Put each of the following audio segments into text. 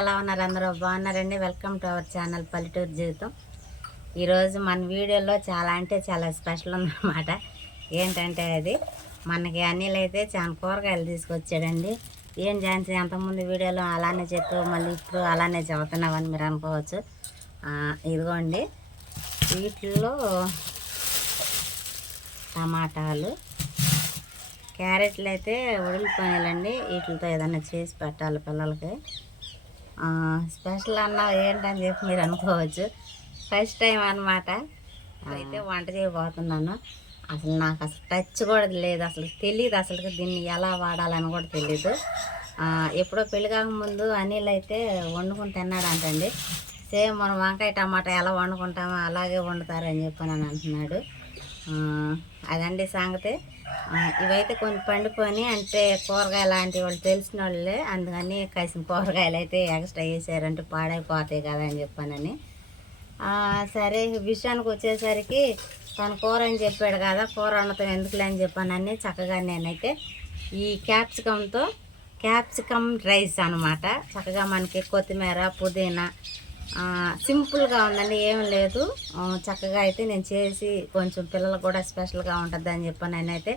ఎలా ఉన్నారు? అందరూ బాగున్నారండి. వెల్కమ్ టు అవర్ ఛానల్ పల్లెటూరు జీవితం. ఈరోజు మన వీడియోలో చాలా అంటే చాలా స్పెషల్ ఉందన్నమాట. ఏంటంటే అది మనకి అనిల్ అయితే చాలా కూరగాయలు తీసుకొచ్చాడండి. ఏం ఝాన్సీ అంతకుముందు వీడియోలో అలానే చెప్పు, మళ్ళీ ఇప్పుడు అలానే చెబుతున్నామని మీరు అనుకోవచ్చు. ఇదిగోండి, వీటిల్లో టమాటాలు, క్యారెట్లు అయితే ఉడికిపోయాలండి. వీటితో ఏదన్నా చేసి పెట్టాలి పిల్లలకి. స్పెషల్ అన్న ఏంటని చెప్పి మీరు అనుకోవచ్చు. ఫస్ట్ టైం అన్నమాట అయితే వంట చేయబోతున్నాను. అసలు నాకు అసలు టచ్ కూడా లేదు, అసలు తెలియదు, అసలు దీన్ని ఎలా వాడాలని కూడా తెలీదు. ఎప్పుడో పెళ్లి కాకముందు అనిల్ అయితే వండుకుని తిన్నాడంటండి. సేమ్ మనం వంకాయ టమాటా ఎలా వండుకుంటామో అలాగే వండుతారని చెప్పని అంటున్నాడు. అదండి సంగతి. ఇవైతే కొన్ని పండుకొని, అంటే కూరగాయ లాంటి వాళ్ళు తెలిసిన వాళ్ళే, అందుకని కాసిన కూరగాయలు అయితే ఎక్స్ట్రా వేసారంటే పాడైపోతాయి కదా అని చెప్పానని. సరే విషయానికి వచ్చేసరికి తను కూర అని చెప్పాడు కదా, కూర వండటం ఎందుకులే అని చెప్పానని చక్కగా నేనైతే ఈ క్యాప్సికమ్ రైస్ అనమాట. చక్కగా మనకి కొత్తిమీర, పుదీనా, సింపుల్గా ఉందండి, ఏం లేదు. చక్కగా అయితే నేను చేసి కొంచెం పిల్లలకు కూడా స్పెషల్గా ఉంటుంది అని చెప్పి నేనైతే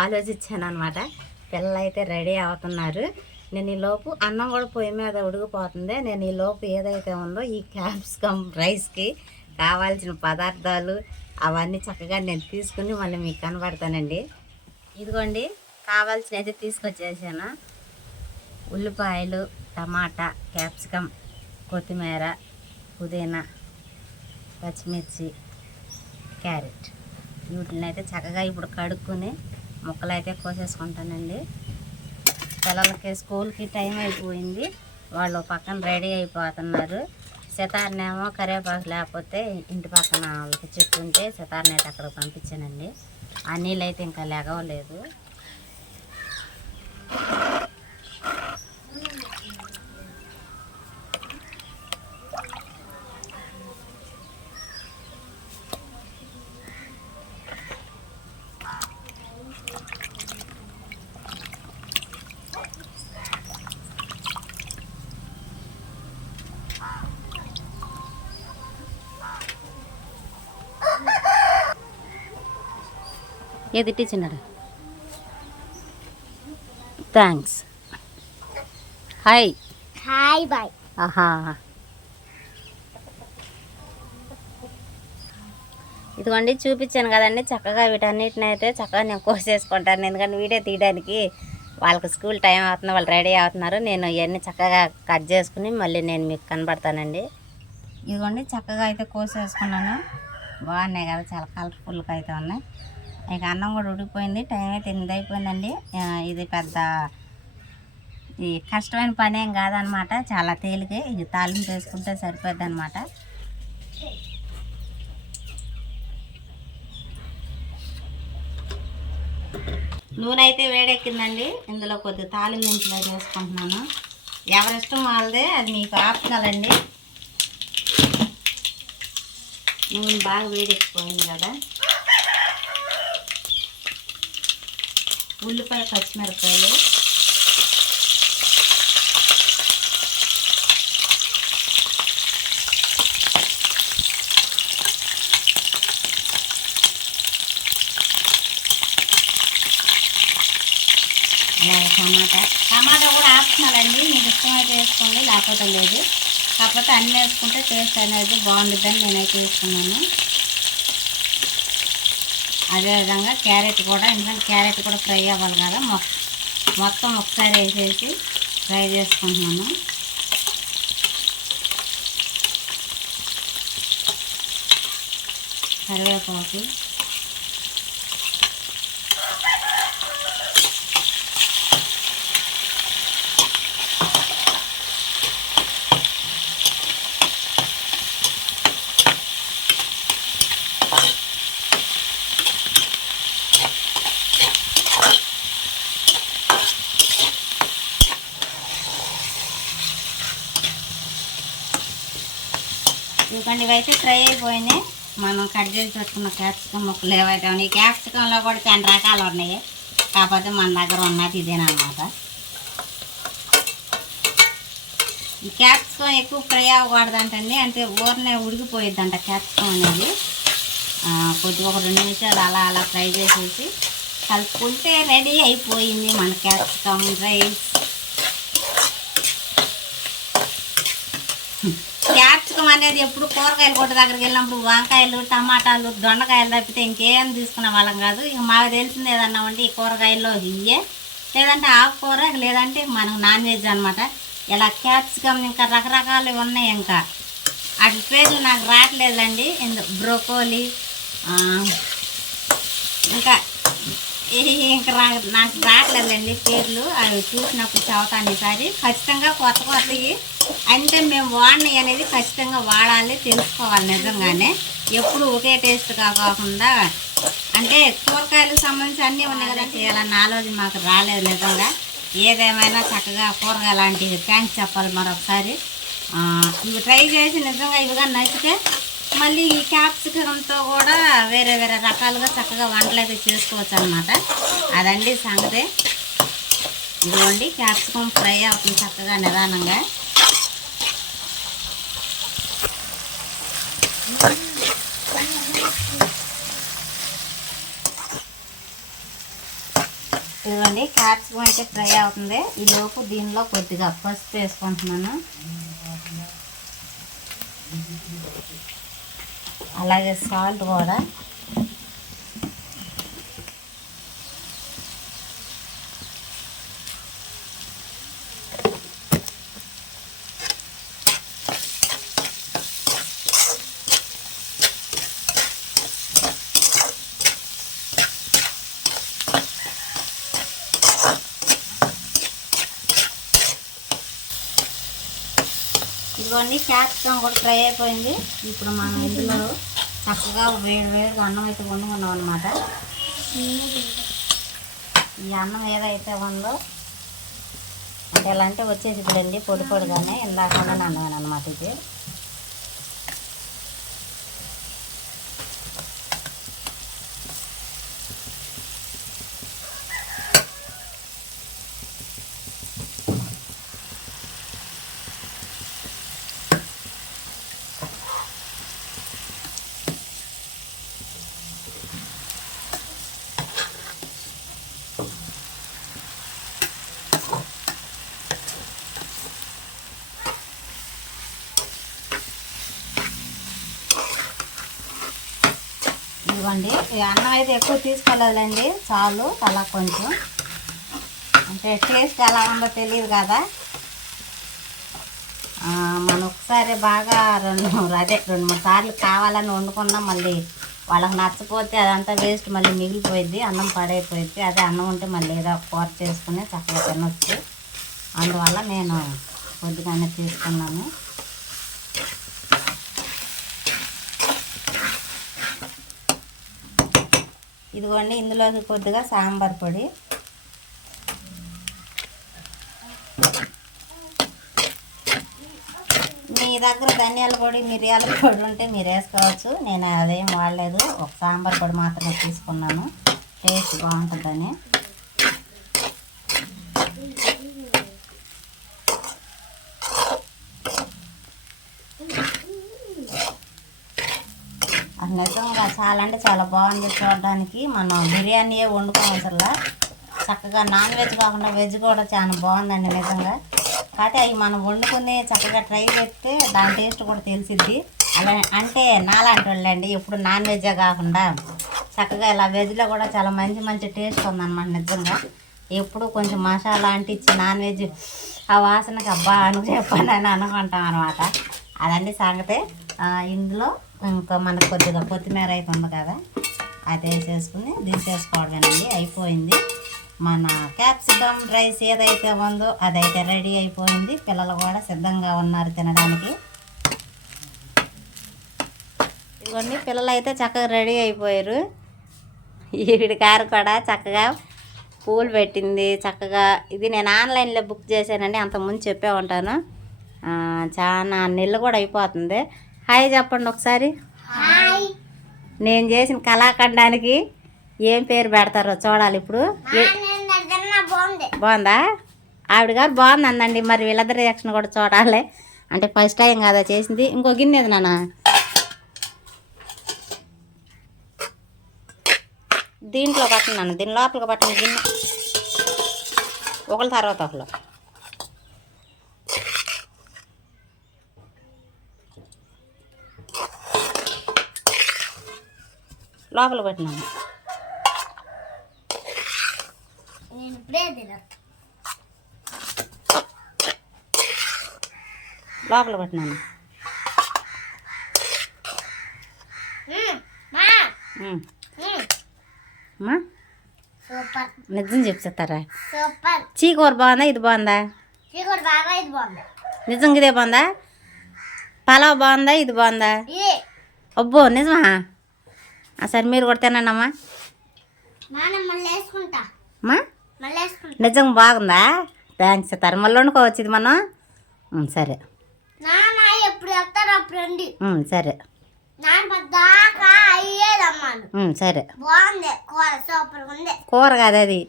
ఆలోచించాను అనమాట. పిల్లలు అయితే రెడీ అవుతున్నారు. నేను ఈలోపు అన్నం కూడా పొయ్యి మీద ఉడికిపోతుంది. నేను ఈలోపు ఏదైతే ఉందో ఈ క్యాప్సికమ్ రైస్కి కావాల్సిన పదార్థాలు అవన్నీ చక్కగా నేను తీసుకుని మళ్ళీ మీకు కనబడతానండి. ఇదిగోండి, కావాల్సిన అయితే తీసుకొచ్చేసాను. ఉల్లిపాయలు, టమాటా, క్యాప్సికమ్, కొత్తిమీర, పుదీనా, పచ్చిమిర్చి, క్యారెట్, వీటిని అయితే చక్కగా ఇప్పుడు కడుక్కొని ముక్కలు అయితే కోసేసుకుంటానండి. పిల్లలకి స్కూల్కి టైం అయిపోయింది, వాళ్ళు పక్కన రెడీ అయిపోతున్నారు. సితార్నేమో కరివేపాకు లేకపోతే ఇంటి పక్కన వాళ్ళకి చెట్టు ఉంటే సితార్ని అయితే అక్కడ పంపించానండి. ఆ నీళ్ళు అయితే ఇంకా లెగవలేదు. ఏది టీచినారా? థ్యాంక్స్. Hi hi bye. ఆహా, ఇదిగోండి చూపించాను కదండి. చక్కగా వీటన్నిటిని అయితే చక్కగా నేను కోసేసుకుంటాను, ఎందుకంటే వీడియో తీయడానికి వాళ్ళకి స్కూల్ టైం అవుతుంది, వాళ్ళు రెడీ అవుతున్నారు. నేను ఇవన్నీ చక్కగా కట్ చేసుకుని మళ్ళీ నేను మీకు కనబడతానండి. ఇదిగోండి చక్కగా అయితే కోసేసుకున్నాను. బాగున్నాయి కదా, చాలా కలర్ఫుల్గా అయితే ఉన్నాయి. ఇక అన్నం కూడా ఉడికిపోయింది, టైం అయితే 8 అయిపోయిందండి. ఇది పెద్ద ఈ కష్టమైన పని ఏం కాదనమాట, చాలా తేలికే. ఇది తాలింపు వేసుకుంటే సరిపోద్ది అనమాట. నూనె అయితే వేడెక్కిందండి, ఇందులో కొద్దిగా తాలింపు దినుసులు వేసుకుంటున్నాను. ఎవరిష్టం వాళ్ళదే, అది మీకు ఆప్షనల్ అండి. నూనె బాగా వేడెక్కిపోయింది కదా. ఉల్లిపాయ, పచ్చిమిరపకాయలు, అలాగే టమాటా కూడా ఆప్షనల్ అండి, మీకు ఇష్టమైతే వేసుకోండి, లేకపోతే లేదు. కాకపోతే అన్నీ వేసుకుంటే టేస్ట్ అనేది బాగుంటుందని నేనైతే వేసుకున్నాను. అదేవిధంగా క్యారెట్ కూడా, ఎందుకంటే క్యారెట్ కూడా ఫ్రై అవ్వాలి కదా, మొత్తం ఒకసారి వేసేసి ఫ్రై చేసుకుంటున్నాను. కరివేపాకు, ఎందుకంటే ఇవైతే ఫ్రై అయిపోయినాయి. మనం కట్ చేసి పెట్టుకున్న క్యాప్సికమ్ ముక్కలు ఏవైతే ఉన్నాయి, ఈ క్యాప్సికంలో కూడా 10 రకాలు ఉన్నాయి, కాకపోతే మన దగ్గర ఉన్నది ఇదేనమాట. ఈ క్యాప్సికం ఎక్కువ ఫ్రై అవ్వకూడదంటండి, అంటే ఊరనే ఉడికిపోయిద్దంట క్యాప్సికం అనేది. కొద్దిగా ఒక 2 నిమిషాలు అలా అలా ఫ్రై చేసేసి కలుపుకుంటే రెడీ అయిపోయింది మన క్యాప్సికం రైస్. క్యాప్సికం అనేది ఎప్పుడు కూరగాయలు కొట్టు దగ్గరికి వెళ్ళినప్పుడు వంకాయలు, టమాటాలు, దొండకాయలు తప్పితే ఇంకేం తీసుకునే వాళ్ళం కాదు. ఇక మాకు తెలిసింది ఏదన్నా ఉంటే ఈ కూరగాయల్లో ఇయ్యే, లేదంటే ఆకుకూర, లేదంటే మనకు నాన్ వెజ్ అనమాట. ఇలా క్యాప్సికమ్ ఇంకా రకరకాలు ఉన్నాయి. ఇంకా వాటి పేర్లు నాకు రావట్లేదండి. బ్రోకోలీ ఇంకా నాకు రావట్లేదండి పేర్లు. అవి చూసినప్పుడు చదువుతాను ఈసారి. ఖచ్చితంగా కొత్త కొత్తవి అంటే మేము వాడినవి అనేది ఖచ్చితంగా వాడాలి, తెలుసుకోవాలి నిజంగానే. ఎప్పుడు ఒకే టేస్ట్ కాకుండా, అంటే కూరగాయలకు సంబంధించి అన్నీ ఉన్నాయి కదా, చేయాలన్న ఆలోచన మాకు రాలేదు నిజంగా. ఏదేమైనా చక్కగా కూరగాయ లాంటివి థ్యాంక్స్ చెప్పాలి మరొకసారి. ఇవి ట్రై చేసి నిజంగా ఇవిగా నచ్చితే మళ్ళీ ఈ క్యాప్సికంతో కూడా వేరే వేరే రకాలుగా చక్కగా వంటలు అయితే చేసుకోవచ్చు అనమాట. అదండి సంగతే. ఇదిగోండి క్యాప్సికం ఫ్రై అవుతుంది చక్కగా నిదానంగా. ఇదిగోండి క్యాప్సికం అయితే ఫ్రై అవుతుంది. ఈలోపు దీనిలో కొద్దిగా పసుపు వేసుకుంటున్నాను, అలాగే సాల్ట్ కూడా. ఇదిగోండి క్యాప్సికం కూడా ఫ్రై అయిపోయింది. ఇప్పుడు మనం ఇందులో చక్కగా వేడిగా అన్నం అయితే వండుకున్నాం అనమాట. ఈ అన్నం ఏదైతే ఉందో అంటే ఎలా అంటే వచ్చేసి ఇప్పుడండి పొడి పొడిగానే ఇందాక అన్నం అనమాట ఇది. ఇదిగోండి అన్నం అయితే ఎక్కువ తీసుకోలేదులేండి, చాలు. అలా కొంచెం అంటే టేస్ట్ ఎలా ఉందో తెలియదు కదా. మనం ఒకసారి బాగా 2-3 సార్లు కావాలని వండుకున్నాం, మళ్ళీ వాళ్ళకి నచ్చపోతే అదంతా వేస్ట్, మళ్ళీ మిగిలిపోయిద్ది, అన్నం పడైపోయిద్ది. అదే అన్నం ఉంటే మళ్ళీ ఏదో కూర చేసుకుని చక్కగా తినొచ్చు. అందువల్ల నేను కొద్దిగానే తీసుకున్నాను. ఇదిగోండి ఇందులోకి కొద్దిగా సాంబార్ పొడి, మీ దగ్గర ధనియాల పొడి, మిరియాల పొడి ఉంటే మీరు వేసుకోవచ్చు. నేను అదేం వాడలేదు, ఒక సాంబార్ పొడి మాత్రమే తీసుకున్నాను, టేస్ట్ బాగుంటుందని. నిజంగా చాలా అంటే చాలా బాగుంది చూడడానికి. మనం బిర్యానీయే వండుకోవసరలా, చక్కగా నాన్ వెజ్ కాకుండా వెజ్ కూడా చాలా బాగుందండి నిజంగా. కాకపోతే అవి మనం వండుకుని చక్కగా ట్రై చేస్తే దాని టేస్ట్ కూడా తెలిసిద్ది. అలా అంటే నాలాంటి వాళ్ళండి, ఎప్పుడు నాన్ వెజ్జే కాకుండా చక్కగా ఇలా వెజ్లో కూడా చాలా మంచి మంచి టేస్ట్ ఉందన్నమాట నిజంగా. ఎప్పుడు కొంచెం మసాలా అంటించి నాన్ వెజ్ ఆ వాసనకి అబ్బా అని చెప్పండి అని అనుకుంటాం అనమాట. అదండి సంగతే. ఇందులో ఇంకా మనకు కొద్దిగా కొత్తిమీర అయితే ఉంది కదా, అది వేసేసుకుని దించేసుకోవడమేనండి, అయిపోయింది. మన క్యాప్సికమ్ రైస్ ఏదైతే ఉందో అదైతే రెడీ అయిపోయింది. పిల్లలు కూడా సిద్ధంగా ఉన్నారు తినడానికి. ఇవన్నీ పిల్లలు అయితే చక్కగా రెడీ అయిపోయారు. ఈవిడ కారు కూడా చక్కగా పూలు పెట్టింది చక్కగా. ఇది నేను ఆన్లైన్లో బుక్ చేశానండి, అంతకుముందు చెప్పే ఉంటాను. చాలా నెలలు కూడా అయిపోతుంది. హాయ్ చెప్పండి ఒకసారి. నేను చేసిన కళాఖండానికి ఏం పేరు పెడతారో చూడాలి ఇప్పుడు. బాగుందా? ఆవిడ గారు బాగుంది అందండి. మరి వీళ్ళిద్దరి రియాక్షన్ కూడా చూడాలి. అంటే ఫస్ట్ టైం కదా చేసింది. ఇంకో గిన్నె అది నాన్న, దీంట్లో పట్టను, దీని లోపలికి పట్టను గిన్నె, ఒకళ్ళ తర్వాత ఒకళ్ళు. లోపల పెట్టినాను, లోపల పెట్టినాను. నిజం చెప్తారా? చీకూర బాగుందా, ఇది బాగుందా? నిజంగా ఇదే బాగుందా? పలావ్ బాగుందా, ఇది బాగుందా? అబ్బో నిజమా? సరే మీరు కూడా తినండమ్మా. నిజంగా బాగుందా? థ్యాంక్స్ ఇస్తారు. మళ్ళీ వండుకోవచ్చు ఇది మనం. సరే సరే సరే. కూర కాదు అది,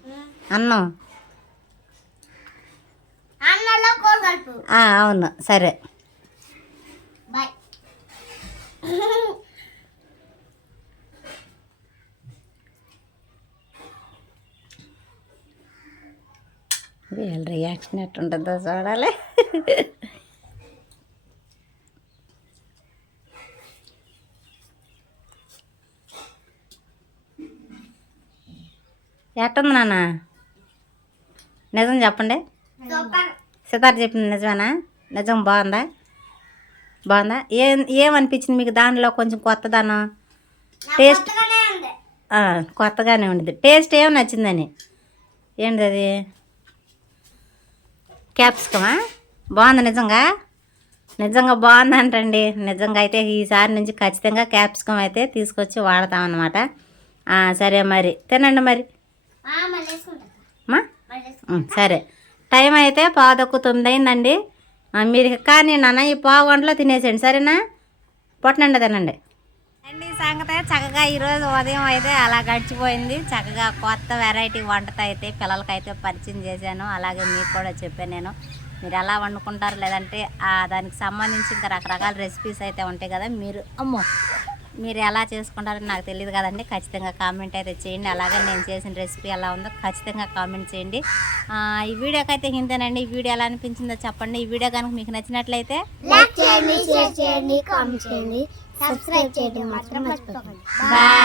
అన్నం. అవును సరే. వీళ్ళ రియాక్షన్ ఎట్టుంటుందో చూడాలి. ఎట్టుంది నాన్న? నిజం చెప్పండి. సితార్ చెప్పింది నిజమేనా? నిజం బాగుందా? బాగుందా? ఏమనిపించింది మీకు దానిలో? కొంచెం కొత్తదనం, టేస్ట్ కొత్తగానే ఉండేది. టేస్ట్ ఏం నచ్చిందని? ఏంటి అది? క్యాప్సికమా? బాగుంది నిజంగా? నిజంగా బాగుందంటండి. నిజంగా అయితే ఈసారి నుంచి ఖచ్చితంగా క్యాప్సికం అయితే తీసుకొచ్చి వాడతామన్నమాట. సరే మరి తినండి మరి. సరే, టైం అయితే 8:09 అయిందండి. మీరు కానీ నాన్న ఈ పావు గంటలో తినేసేయండి సరేనా? పొట్టనండి తినండి అండి. సంగతి చక్కగా ఈరోజు ఉదయం అయితే అలా గడిచిపోయింది. చక్కగా కొత్త వెరైటీ వంటతో అయితే పిల్లలకైతే పరిచయం చేశాను. అలాగే మీకు కూడా చెప్పాను నేను. మీరు ఎలా వండుకుంటారు, లేదంటే దానికి సంబంధించి ఇంకా రకరకాల రెసిపీస్ అయితే ఉంటాయి కదా, మీరు ఎలా చేసుకుంటారని నాకు తెలియదు కదండి. ఖచ్చితంగా కామెంట్ అయితే చేయండి. అలాగే నేను చేసిన రెసిపీ ఎలా ఉందో ఖచ్చితంగా కామెంట్ చేయండి. ఈ వీడియోకి అయితే ఇంతేనండి. ఈ వీడియో ఎలా అనిపించిందో చెప్పండి. ఈ వీడియో కనుక మీకు నచ్చినట్లయితే లైక్ చేయండి, షేర్ చేయండి, కామెంట్ చేయండి, సబ్స్క్రైబ్ చేయడం మాత్రం మర్చిపోకండి. బాయ్.